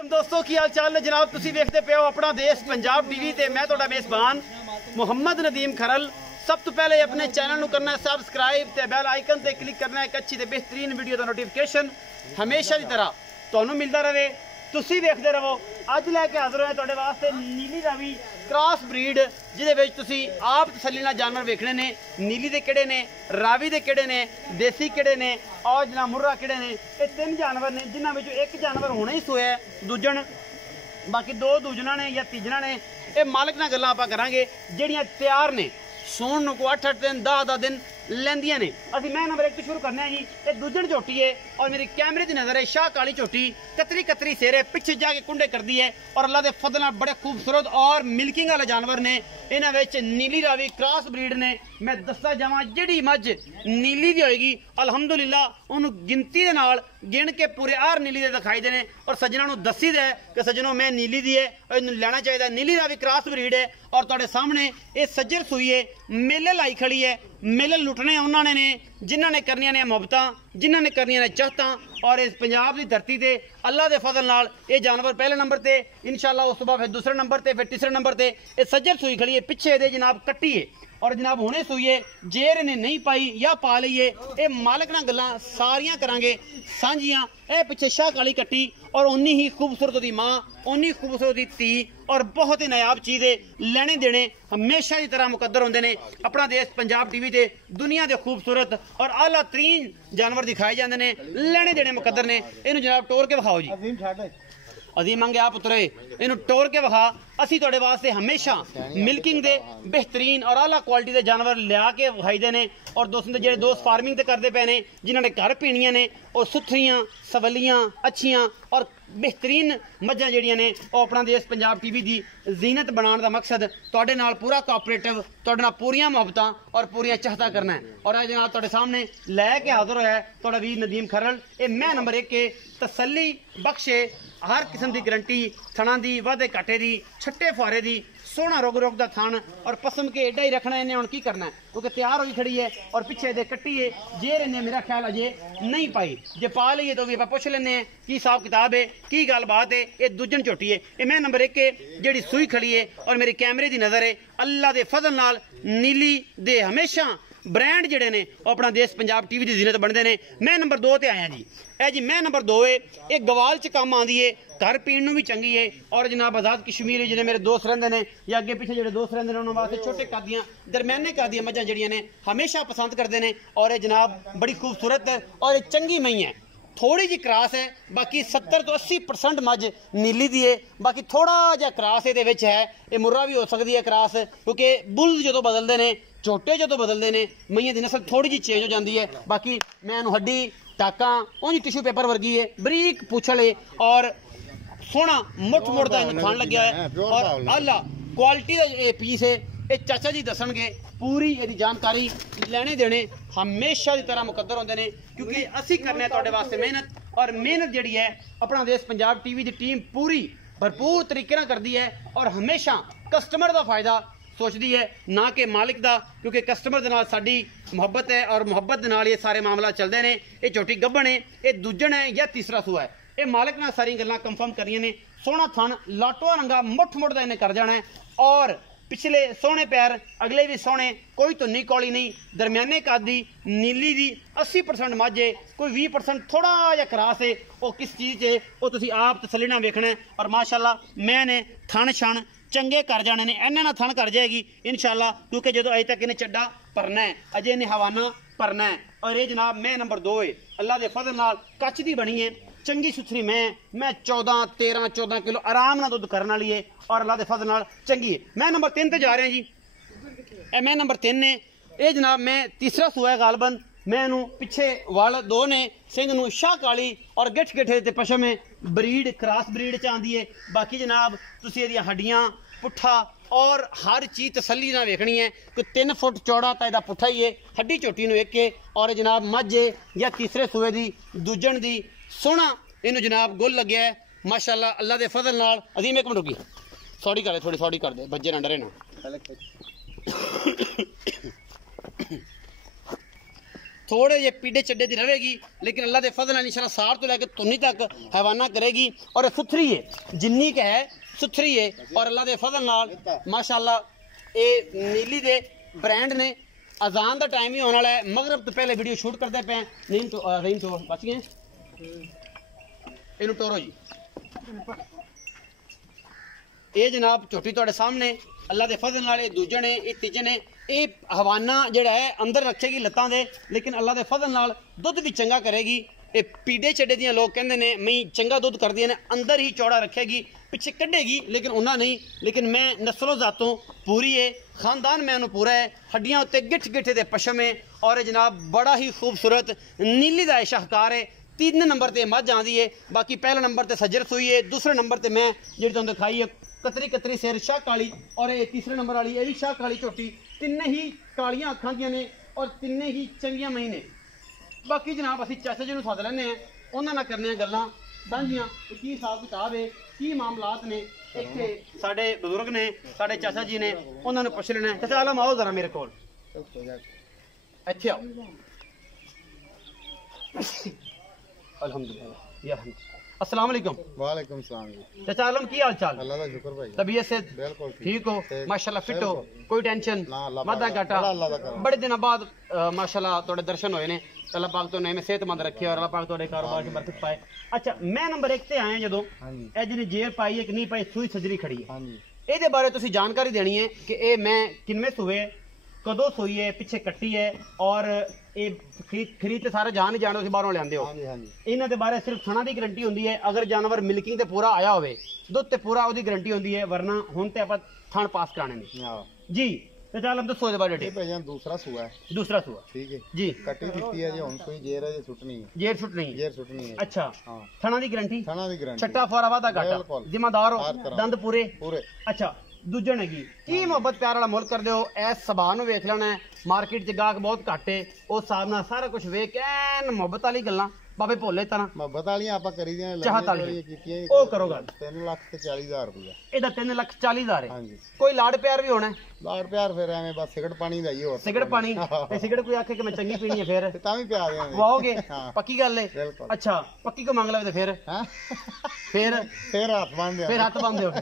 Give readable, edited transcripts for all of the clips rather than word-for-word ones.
दोस्तों की हाल चाल ने जनाब तुसी देखते पे हो अपना देश पंजाब टीवी ते मैं तुहाडा मेज़बान मुहम्मद नदीम खरल। सब तो पहले अपने चैनल को करना है सबसक्राइब ते बैल आइकन ते क्लिक करना है एक अच्छी ते बेहतरीन वीडियो का नोटिफिकेशन हमेशा की तरह तुहानू मिलता रहे। तुसी देखते रहो। अज लैके हाजिर होए तुहाडे वास्ते नीली रावी क्रॉस ब्रीड जिहदे विच तुसी आप तसल्ली नाल जानवर वेखने ने नीली दे किहड़े ने रावी दे किहड़े ने देसी किहड़े ने और जना मुर्रा किहड़े ने। ये तीन जानवर ने जिन्हां विचों एक जानवर हुणे ही सोया दूजन बाकी दो दूजना ने या तीजना ने। ये मालिक नाल गल्लां आपां करांगे जिहड़ियां तैयार ने सोण नूं को 8-8 दिन 10-10 दिन लैंदियां ने। असीं मैं नंबर 1 तो शुरू करने जी। ये दूजन झोटी है और मेरी कैमरे की नज़र है शाह काली झोटी कतरी कतरी सेर है पिछे जाके कुंडे कर दी है और अल्लाह के फजल नाल बड़े खूबसूरत और मिल्किंग वाले जानवर ने। इन्हां विच नीली रावी क्रॉस ब्रीड ने। मैं दसदा जावां जिहड़ी मझ नीली दी होएगी अलहमदुलिल्लाह उन्होंने गिनती दे नाल गिन के पूरे आर नीली दे दिखाई देने और सज्जना नूं दसी दे कि सज्जनों मैं नीली दी है और इन्हूं लेना चाहिए। नीली रावी क्रॉस ब्रीड है और तुहाडे सामने ये सज्जर सूई है मेले लाई खड़ी है। मेले लुटने उन्होंने ने जिन्हों ने करनिया ने मुहब्बतां जिन्हों ने करनिया ने चाहतां और इस पंजाब की धरती से अल्लाह के फजल नाल ये जानवर पहले नंबर ते इंशाअल्लाह उस बाद फिर दूसरे नंबर ते फिर तीसरे नंबर ते ये सज्जर सूई खड़ी है। पिछे ये जनाब कट्टी है और जनाब हुणे सूईए जेर इन्हें नहीं पाई या पा लीए ये मालिक नाल गल्लां सारियां करांगे सांझियां। ए पिछे शाह काली कट्टी और उन्नी ही खूबसूरत दी मां उन्नी खूबसूरत दी धी और बहुत ही नायाब चीज़ है। लेने देने हमेशा की तरह मुकद्दर होंदे ने। अपना देश पंजाब टीवी ते दुनिया के खूबसूरत और आला तरीन जानवर दिखाए जाते हैं। लेने देने मुकद्दर ने। इन्हूं जनाब टोर के विखाओ जी। अजीम मंगे आप पुत्रे इन्हूं टोर के विखा। असी तुहाडे वास्ते हमेशा मिल्किंग दे बेहतरीन और आला क्वालिटी के जानवर लिया के विखाई दे ने। और दोस्तों जेडे दोस्त फार्मिंग ते करते पे ने जिन्होंने घर पीनियां ने और सुथरियां सवलियां अच्छियां और बेहतरीन मझां जिहड़ियां ने और अपना देश पंजाब टीवी की जीनत बनाने का मकसद तुहाडे नाल पूरा कोऑपरेटिव तुहाडे नाल पूरियां मुहब्बतां और पूरियां चाहता करना है। और अज जनाब तुहाडे सामने लैके हाजिर होया है तुहाडा वीर नदीम खरल। ये मैं नंबर 1 के तसल्ली बख्शे हर किस्म की गारंटी थणा की वाधे घाटे की छट्टे फुआरे की सोहना रोग रोग का थन और पसम के एडा ही रखना इन्हें हुण की करना है क्योंकि तैयार होई खड़ी है और पिछे दे कट्टी है जेर इन्हें मेरा ख्याल अजे नहीं पाई जे पा लीए तो भी आप पुछ लेने की हिसाब किताब है की गलबात है। ये दूजन झोटी है ये मैं नंबर 1 के जिहड़ी सूई खड़ी है और मेरी कैमरे की नज़र है अल्लाह के फजल नाल नीली दे हमेशा ब्रांड जिहड़े ने अपना देश पंजाब टीवी की जीनत बनते हैं। मैं नंबर 2 ते आया जी। ए जी मैं नंबर 2 है ये गवाल च काम आती है घर पीण नूं भी चंगी है और जनाब आज़ाद कश्मीर जिन्हें मेरे दोस्त रहंदे ने या अगे पिछे जिहड़े दोस्त रहंदे ने उन्हां वास्ते छोटे कदियां दरम्याने कदियां मझां जिहड़ियां ने हमेशा पसंद करते हैं और ये जनाब बड़ी खूबसूरत है और ये चंगी मई है। थोड़ी जी क्रॉस है बाकी 70 तो 80% मझ नीली दी है बाकी थोड़ा जहा क्रॉस ये है ये मुर्रा भी हो सकती है क्रॉस क्योंकि बुल जो बदलते हैं झोटे जो बदलते हैं मईयां की नस्ल थोड़ी जी चेंज हो जाती है। बाकी मैं हड्डी टाका उंज टिशू पेपर वर्गी है बरीक पूछल है और सोहना मुठ मुठ का थान लग्या है और अल्लाह क्वालिटी का पीस है। ये चाचा जी दसणगे पूरी यदि जानकारी लेने देने हमेशा की तरह मुकद्दर होंदे ने क्योंकि असी करने तुहाडे वास्ते मेहनत और मेहनत जिहड़ी है अपना देश पंजाब टीवी की टीम पूरी भरपूर तरीके नाल करदी है और हमेशा कस्टमर का फायदा सोचती है ना कि मालिक का क्योंकि कस्टमर के नाल साडी मुहब्बत है और मुहब्बत के नाल ये सारे मामला चलते हैं। ये झोटी गब्बन है ये दूजन है या तीसरा सूआ है। ये मालिक ने सारी गल्लां कंफर्म करियां ने। सोहना थन लाटोआ रंगा मुठ मुठ का इन्हें कर जाना है और पिछले सोहने पैर अगले भी सोहने कोई धुन्नी कौली नहीं दरम्याने कद नीली दी 80% मझ है कोई 20% थोड़ा जहा क्रॉस है वो किस चीज़ है वो तुसीं आप तसल्ली नाल वेखना है। और माशाअल्लाह मैंने थन छण चंगे कर जाने ने इन्हां नाल थन कर जाएगी इंशाअल्लाह क्योंकि जो अजे तक इन्हें चड्डा भरना है अजे इन्हें हवाना भरना है। और ये जनाब मैं नंबर 2 है अल्लाह के फजल नाल कच्च दी बनी है चंगी सुथरी मैं 14 किलो आराम नाल दुध करने वाली है और अल्लाह के फजल नाल चंगी है। मैं नंबर 3 ते जा रहा जी। ए मैं नंबर 3 ने ये जनाब मैं तीसरा सूआ है गालबन। मैं इनू पिछे वल 2 ने सिंह नू शाह काली और गिठ गिठे ते पशम है ब्रीड क्रॉस ब्रीड च आंदी है। बाकी जनाब तुसीं इहदियां हड्डियां पुट्ठा और हर चीज़ तसल्ली ना वेखनी है कि 3 फुट चौड़ा तो यदा पुट्ठा ही है हड्डी चोटी नू एक है और जनाब मझ है या तीसरे सूए की दूजन की सोहना इनू जनाब गुल लग्या है माशाअल्लाह अल्लाह के फजल नाल। अजीम एक मिनट रुकी सॉरी कर थोड़ी सॉरी कर दे बच्चे ना डरे ना। थोड़े जे पीड़े चड्डे दी रहेगी, लेकिन अल्लाह के फजल इंशाल्लाह सार तो लैके तुन्नी तक हैवाना करेगी और सुथरी है, जिन्नी के है सुथरी है। और अल्लाह के फजल नाल माशाल्लाह ये नीली दे ब्रांड ने। अजान का टाइम ही होने वाला है, मगरब तो पहले वीडियो शूट करते पे। नीम तो बच गए, इनू टोरो जी। ये जनाब झोटी तुहाडे सामने अल्लाह के फजल नाल ये दूजे ने, ये तीजे ने। ये हवाना जिहड़ा है अंदर रखेगी लत्तां दे, लेकिन अल्लाह के फजल नाल दुध भी चंगा करेगी। ये पीड़े चड्डे दियां लोग कहंदे ने मई चंगा दुध करदियां ने, अंदर ही चौड़ा रखेगी, पिछे कढ़ेगी लेकिन उन्ना नहीं। लेकिन मैं नस्लों जातों पूरी है, खानदान मैं उन्होंने पूरा है, हड्डियां उत्ते गिठ गिठे दे पशम है। और जनाब बड़ा ही खूबसूरत नीली दा शाहकार है। 3 नंबर ते मझ आंदी है, बाकी पहले नंबर ते सज्जर सूई है, दूसरे नंबर ते मैं जिहड़ी तुहानूं दिखाई है कतरी कतरी सिर शाह काली, और ये तीसरे नंबर वाली ये भी शाह काली झोटी। तिन्ने ही कालियां अखां दियां ने और तिन्ने ही चंगियां मई ने। बाकी जनाब असीं चाचा जी नूं सद लैंदे हैं, उन्हां नाल करने गल्लां साझियां की हिसाब किताब है, की मामलात ने। इत्थे साडे बजुर्ग ने, साडे चाचा जी ने, उन्हां नूं पुछ लेना है। चाचा आलम आओ जरा मेरे कोल, इत्थे आओ। अल्हम्दुलिल्लाह या अस्सलाम वालेकुम। वालेकुम सलाम जी। चाचा आलम की हाल चाल? अल्लाह का शुक्र भाई, तबीयत से बिल्कुल ठीक हो? माशाल्लाह फिट हो, कोई टेंशन अल्लाह वादा घाटा? अल्लाह दा करम। बड़े दिनों बाद माशाल्लाह थोड़े दर्शन होए ने। अल्लाह पाक तो ने सेहतमंद रखे और अल्लाह पाक थोड़े कारोबार की बरकत पाए। अच्छा मैं नंबर 1 ते आए जदों ए जिहने जेब पाई है कि नहीं पाई, सूई सजरी खड़ी है, हां जी, ਇਹਦੇ ਬਾਰੇ ਤੁਸੀਂ ਜਾਣਕਾਰੀ ਦੇਣੀ ਹੈ ਕਿ ਇਹ ਮੈਂ ਕਿੰਨੇ ਸੂਏ, ਕਦੋਂ ਸੂਈ ਹੈ, ਪਿੱਛੇ ਕੱਟੀ ਹੈ, ਔਰ ਇਹ ਖਰੀਦ ਤੇ ਸਾਰੇ ਜਾਣ ਹੀ ਜਾਣਦੇ ਤੁਸੀਂ ਬਾਹਰੋਂ ਲਿਆਂਦੇ ਹੋ। हां जी, हां जी। ਇਹਨਾਂ ਦੇ ਬਾਰੇ ਸਿਰਫ ਥਣਾ ਦੀ ਗਾਰੰਟੀ ਹੁੰਦੀ ਹੈ, ਅਗਰ ਜਾਨਵਰ ਮਿਲਕਿੰਗ ਤੇ ਪੂਰਾ ਆਇਆ ਹੋਵੇ, ਦੁੱਧ ਤੇ ਪੂਰਾ ਉਹਦੀ ਗਾਰੰਟੀ ਹੁੰਦੀ ਹੈ, ਵਰਨਾ ਹੁਣ ਤੇ ਆਪਾਂ ਥਣ ਪਾਸ ਕਰਾਣੇ ਨੇ हां ਜੀ। ਤੇ ਚੱਲ ਦੱਸੋ ਇਹਦੇ ਬਾਰੇ ये ਡਿਟੇਲ। भैया दूसरा सुआ है, दूसरा सूआ ठीक है जी, कट्टी दित्ती है जी, हुन सुई जेर है जी, सुटनी है, जेर छुट नहीं जेर सुटनी है। अच्छा हां, ਥਣਾ ਦੀ ਗਾਰੰਟੀ, थाना दी गारंटी, ਛੱਟਾ ਫੋਰਾ ਵਾਦਾ ਘਾਟਾ, ਬਿਲਕੁਲ। ਜ਼ਿੰਮੇਦਾਰ ਹੋ, ਹਰ ਤਰ੍ਹਾਂ। ਦੰਦ ਪੂਰੇ। पूरे ਅੱਛਾ ਦੂਜਣ ਹੈਗੀ ਕੀ ਮੁਹੱਬਤ ਪਿਆਰ ਵਾਲਾ ਮੁੱਲ ਕਰਦੇ ਹੋ, ਇਸ ਸੁਭਾਅ ਨੂੰ ਵੇਖ ਲੈਣਾ ਹੈ। ਮਾਰਕੀਟ 'ਚ ਗਾਹਕ ਬਹੁਤ ਘੱਟ ਹੈ, ਉਸ ਹਿਸਾਬ ਨਾਲ ਸਾਰਾ ਕੁਝ ਵੇਖ ਕੇ ਐਨ ਮੁਹੱਬਤ ਵਾਲੀ ਗੱਲਾਂ ਬਾਬੇ ਭੋਲੇ ਤਰ੍ਹਾਂ मोहब्बत वाली आपा करी दी चाहत वाली। कीती ਉਹ ਕਰੋ ਗੱਲ। 3,40,000 रुपया। ਇਹਦਾ 3,40,000 ਹੈ। हां जी, ਕੋਈ ਲਾੜ ਪਿਆਰ ਵੀ ਹੋਣਾ ਹੈ? लाड़ प्यार फिर एवें बस सिगरेट पानी दा ही हो, ਸਿਗਰਟ ਪਾਣੀ ਤੇ ਸਿਗਰਟ ਕੋਈ ਆਖੇ ਕਿ ਮੈਂ ਚੰਗੀ ਪੀਣੀ ਹੈ ਫਿਰ ते तां भी प्या देंगे। ਵਾਓਗੇ? हाँ। ਪੱਕੀ ਗੱਲ ਹੈ। बिल्कुल। ਅੱਛਾ ਪੱਕੀ ਕੋ ਮੰਗ ਲਵੇ ਤੇ ਫਿਰ हां, ਫਿਰ हाथ बांध दे, ਫਿਰ ਹੱਥ ਬੰਨਦੇ ਹੋ।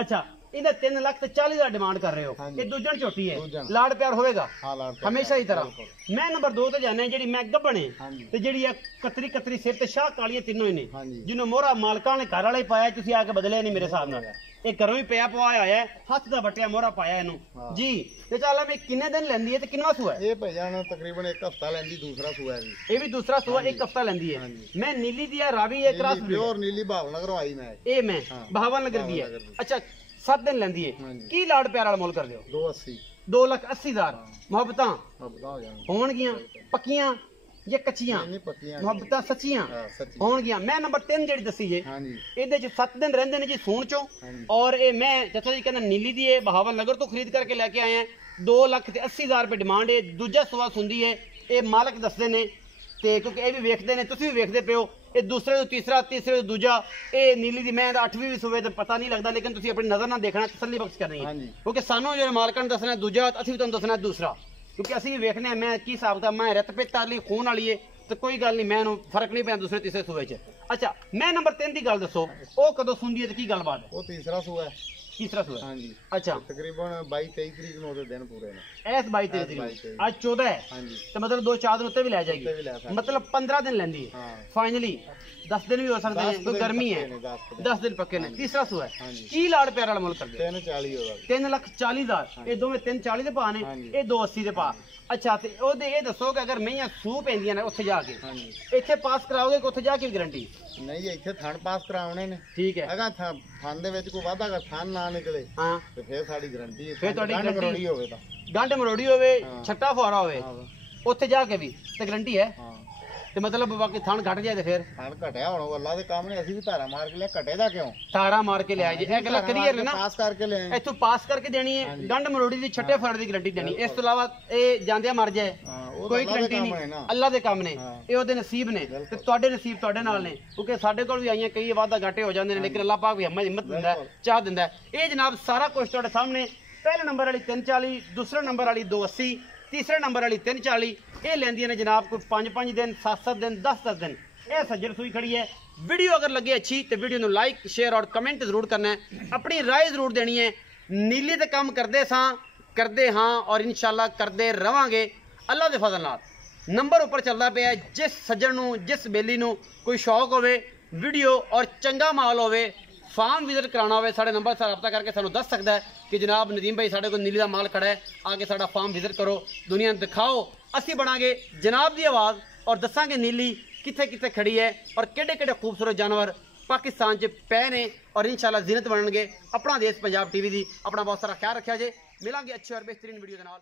ਅੱਛਾ ਇਹਦਾ 3,40,000 ਡਿਮਾਂਡ ਕਰ ਰਹੇ ਹੋ। ਹਾਂਜੀ। ਇਹ ਦੂਜਣ ਝੋਟੀ ਹੈ, ਦੂਜਣ। ਲਾੜ ਪਿਆਰ ਹੋਵੇਗਾ हां लाड़ प्यार ਹਮੇਸ਼ਾ ਹੀ ਤਰ੍ਹਾਂ। बिल्कुल। ਮੈਂ ਨੰਬਰ 2 ਤੇ ਜਾਣਾ ਜਿਹੜੀ ਮੈਂ ਗੱਭਣੇ ਹਾਂਜੀ। ਤੇ ਜਿਹੜੀ ਆ ਕਤਰੀ ਕਤਰੀ ਸਿਰ ਤੇ ਸ਼ਾਹ ਕਾਲੀਆਂ ਤਿੰਨੋਂ ਹੀ ਨੇ, ਹਾਂਜੀ। ਜਿਹਨੂੰ ਮੋਹਰਾ ਮਾਲਕਾਂ ਨੇ ਘਰ ਵਾਲਾ ਹੀ ਪਾਇਆ, ਤੁਸੀਂ ਆ ਕੇ ਬਦਲਿਆ ਨਹੀਂ ਮੇਰੇ ਹਿਸਾਬ ਨਾਲ। ਇਹ ਘਰੋਂ ਹੀ ਪਿਆ ਪਵਾਇਆ ਹੋਇਆ ਹੈ, ਹੱਥ ਦਾ ਬਟਿਆ ਮੋਹਰਾ ਪਾਇਆ ਇਹਨੂੰ ਹਾਂ। ਜੀ। ਤੇ ਚੱਲ ਮੈਂ ਕਿੰਨੇ ਦਿਨ ਲੈਂਦੀ ਹੈ ਤੇ ਕਿੰਨਾ ਸੂਆ ਹੈ? ये भैया ने तकरीबन 1 हफ्ता लेंदी, दूसरा सुआ है जी। ਇਹ ਵੀ ਦੂਸਰਾ ਸੂਆ 1 ਹਫਤਾ ਲੈਂਦੀ ਹੈ। ਹਾਂਜੀ। ਮੈਂ ਨੀਲੀ ਦੀ ਆ ਰਾਵੀ ਹੈ ਕ੍ਰਾਸ ਬਰੀਡ प्योर नीली भावनगर आई मैं, ਇਹ ਮੈਂ ਹਾਂ। ਬਹਾਵਨ ਨਗਰ ਦੀ ਹੈ। ਬਹਾਵਨ ਨਗਰ ਦੀ। ਅੱਛਾ 7 ਦਿਨ ਲੈਂਦੀ ਹੈ। ਹਾਂਜੀ। ਕੀ ਲਾੜ ਪਿਆਰ ਵਾਲਾ ਮੁੱਲ ਕਰਦੇ ਹੋ? 280 2,80,000 ਮੁਹੱਬਤਾਂ अब हो जाएंगे। ਹੋਣਗੀਆਂ ਪੱਕੀਆਂ ਜਾਂ ਕੱਚੀਆਂ? नहीं पत्तियां ਮੁਹੱਬਤਾਂ ਸੱਚੀਆਂ हां सच्ची। ਹੋਣਗੀਆਂ। ਮੈਂ ਨੰਬਰ 3 ਜਿਹੜੀ ਦੱਸੀ ਜੇ हां जी, ਇਹਦੇ ਚ 7 ਦਿਨ ਰਹਿੰਦੇ ਨੇ ਜੀ ਸੂਣ ਚੋਂ। ਹਾਂਜੀ। ਔਰ ਇਹ ਮੈਂ ਚਾਚਾ ਜੀ ਕਹਿੰਦਾ ਨੀਲੀ ਦੀ ਹੈ, ਬਹਾਵਲ ਨਗਰ ਤੋਂ ਖਰੀਦ ਕਰਕੇ ਲੈ ਕੇ ਆਏ ਆ। 2,80,000 ਰੁਪਏ ਡਿਮਾਂਡ ਹੈ। ਦੂਜਾ ਸੂਆ ਸੁੰਦੀ ਹੈ, ਇਹ ਮਾਲਕ ਦੱਸਦੇ ਨੇ ਤੇ ਕਿਉਂਕਿ ਇਹ ਵੀ ਵੇਖਦੇ ਨੇ, ਤੁਸੀਂ ਵੀ ਵੇਖਦੇ ਪਿਓ। ਇਹ ਦੂਸਰੇ ਤੋਂ ਤੀਸਰਾ, ਤੀਸਰੇ ਤੋਂ ਦੂਜਾ। ਇਹ ਨੀਲੀ ਦੀ ਮੈਂ 8ਵੀਂ ਵੀ ਸੂਏ ਤੇ ਪਤਾ ਨਹੀਂ ਲੱਗਦਾ, ਲੇਕਿਨ ਤੁਸੀਂ ਆਪਣੀ ਨਜ਼ਰ ਨਾਲ ਦੇਖਣਾ, ਤਸੱਲੀ ਬਖਸ਼ ਕਰਨੀ ਹੈ। ਹਾਂਜੀ। ਕਿਉਂਕਿ ਸਾਨੂੰ ਜਿਹੜੇ ਮਾਲਕਾਂ ਨੇ ਦੱਸਣਾ ਦੂਜਾ, ਅਸੀਂ ਵੀ ਤੁਹਾਨੂੰ ਦੱਸਣਾ ਦੂਸਰਾ, ਕਿਉਂਕਿ ਅਸੀਂ ਵੀ ਵੇਖਨੇ ਆ ਮੈਂ ਕੀ ਹਿਸਾਬ ਦਾ। ਮੈਂ ਰਤ ਪਿੱਤ ਵਾਲੀ ਖੂਨ ਵਾਲੀ ਹੈ ਤੇ ਕੋਈ ਗੱਲ ਨਹੀਂ, ਮੈਨੂੰ ਫਰਕ ਨਹੀਂ ਪੈਂਦਾ ਦੂਸਰੇ ਤੀਸਰੇ ਸੂਏ 'ਚ। ਅੱਛਾ ਮੈਂ ਨੰਬਰ 3 ਦੀ ਗੱਲ ਦੱਸੋ, ਉਹ ਕਦੋਂ ਸੁਣਦੀ ਹੈ ਤੇ ਕੀ ਗੱਲਬਾਤ ਹੈ? वो तीसरा सुआ है। ਤੀਸਰਾ ਸੂਆ हां जी, ਅੱਛਾ तकरीबन 22-23 तरीक ਨੂੰ ਉਹਦੇ ਦਿਨ ਪੂਰੇ ਨੇ। ਐਸ 22 22 ਤਰੀਕ ਤਰੀਕ। ਅੱਜ 14 ਹੈ हां जी, ਤੇ ਮਤਲਬ 2-4 ਦਿਨ ਉੱਤੇ ਵੀ ਲੈ ਉੱਤੇ ਵੀ ਲੈ ਜਾਏਗੀ, ਸਕਦੀ। ਮਤਲਬ 15 ਦਿਨ ਲੈਂਦੀ ਹੈ ਹਾਂ। ਫਾਈਨਲੀ। 10 ਦਿਨ ਵੀ ਹੋ ਸਕਦੇ ਨੇ, 10 ਕੋਈ ਗਰਮੀ ਹੈ। ਪੱਕੇ ਨੇ, 10 ਦਿਨ। 10 ਦਿਨ ਪੱਕੇ ਨੇ। ਤੀਸਰਾ ਸੂਆ ਹੈ। ਹਾਂਜੀ। ਕੀ ਲਾੜ ਪਿਆਰ ਵਾਲਾ ਮੁੱਲ ਕਰਦੇ? 340 ਹੋਗਾ। 3,40,000 ਇਹ ਦੋਵੇਂ 340 ਦੇ ਪਾ ਨੇ, ਹਾਂਜੀ। ਇਹ 280 ਦੇ ਪਾ। ਅੱਛਾ ਤੇ ਉਹਦੇ ਇਹ ਦੱਸੋ ਕਿ ਅਗਰ ਮਈਆਂ ਸੂ ਪੈਂਦੀਆਂ ਨੇ ਉੱਥੇ ਜਾ ਕੇ, हां जी, ਇੱਥੇ ਪਾਸ ਕਰਾਓਗੇ ਕਿ ਉੱਥੇ ਜਾ ਕੇ ਵੀ ਗਾਰੰਟੀ? ਨਹੀਂ ਜੀ ਇੱਥੇ ਥਣ ਪਾਸ ਕਰਾਉਣੇ ਨੇ। ਠੀਕ ਹੈ। ਅਗਾ ਥਣ ਦੇ ਵਿੱਚ ਕੋਈ ਵਾਧਾ ਦਾ ਥਣ ਨਾ ਨਿਕਲੇ ਹਾਂ ਤੇ ਫਿਰ ਸਾਡੀ ਗਾਰੰਟੀ ਹੈ। ਫਿਰ ਤੁਹਾਡੀ ਗੰਢ guarantee- ਮਰੋੜੀ ਹੋਵੇ ਤਾਂ। ਗੰਢ ਮਰੋੜੀ ਹੋਵੇ, ਹਾਂ। ਛੱਟਾ ਫੁਆਰਾ ਹੋਵੇ, ਹਾਂ ਉੱਥੇ ਜਾ ਕੇ ਵੀ ਤੇ ਗਾਰੰਟੀ ਹੈ। ਹਾਂ, ਤੇ ਮਤਲਬ ਬਾਕੀ ਥਣ ਘਟ ਜਾਏ ਤੇ ਫਿਰ ਥਣ ਘਟਿਆ ਹੁਣ ਅੱਲਾ ਦੇ ਕੰਮ ਨੇ, ਅਸੀਂ ਵੀ ਧਾਰਾ ਮਾਰ ਕੇ ਲਿਆ, ਘਟੇ ਦਾ ਕਿਉਂ? ਤਾਰਾ ਮਾਰ ਕੇ ਲਿਆ ਜੀ। ਇਹ ਗੱਲਾਂ ਕਲੀਅਰ ਨੇ ਨਾ, ਪਾਸ ਕਰਕੇ ਲਿਆਏ। ਇੱਥੋਂ ਪਾਸ ਕਰਕੇ ਦੇਣੀ ਹੈ। ਹਾਂਜੀ। ਗੰਢ ਮਰੋੜੀ ਦੀ ਛੱਟੇ ਫੜ ਦੀ ਗਾਰੰਟੀ ਦੇਣੀ। ਇਸ ਤੋਂ ਇਲਾਵਾ ਇਹ ਜਾਂਦਿਆਂ ਮਰ ਜਾਏ ਹਾਂ, ਉਹ ਕੋਈ ਤਾਂ ਅੱਲਾ ਦੇ ਗਾਰੰਟੀ ਕੰਮ ਨੇ ਨਹੀਂ। ਨਾ। ਅੱਲਾ ਦੇ ਕੰਮ ਨੇ, ਹਾਂ। ਇਹ ਉਹਦੇ ਨਸੀਬ ਨੇ ਤੇ ਤੁਹਾਡੇ ਨਸੀਬ ਤੁਹਾਡੇ ਨਾਲ ਨੇ, ਕਿਉਂਕਿ ਸਾਡੇ ਕੋਲ ਵੀ ਆਈਆਂ ਕਈ ਵਾਧਾ ਘਾਟੇ ਹੋ ਜਾਂਦੇ ਨੇ, ਲੇਕਿਨ ਅੱਲਾਹ ਪਾਕ ਵੀ ਹਿੰਮਤ ਦਿੰਦਾ ਹੈ, ਚਾਹ ਦਿੰਦਾ ਹੈ। ਇਹ ਜਨਾਬ ਸਾਰਾ ਕੁਝ ਤੁਹਾਡੇ ਸਾਹਮਣੇ। ਪਹਿਲੇ ਨੰਬਰ ਵਾਲੀ 340, ਦੂਸਰੇ ਨੰਬਰ ਵਾਲੀ 280, तीसरे नंबर वाली 340 ये लेंदियां ने जनाब कोई 5-5 दिन 7-7 दिन 10-10 दिन। यह सज्जर सूई खड़ी है। वीडियो अगर लगे अच्छी तो वीडियो को लाइक शेयर और कमेंट जरूर करना है, अपनी राय जरूर देनी है। नीली तो काम करते हाँ और इंशाल्लाह करते रवांगे अल्लाह के फजल नाल। नंबर उपर चलता पे है, जिस सज्जन जिस बेली कोई शौक हो वीडियो और चंगा माल हो फार्म विजिट कराना हो साढ़े नंबर से रब्ता करके सानू दस सकता है कि जनाब नदीम भाई साढ़े को नीली का माल खड़ा है, आके साड़ा फार्म विजिट करो, दुनिया दिखाओ। असी बनांगे जनाब की आवाज़ और दसांगे नीली कित्थे कित्थे खड़ी है और केड़े केड़े खूबसूरत जानवर पाकिस्तान च पै ने और इंशाल्लाह जीनत बनणगे। अपना देश पंजाब टीवी दी अपना बहुत सारा ख्याल रखा जे। मिलांगे अच्छे और बेहतरीन वीडियो के नाल।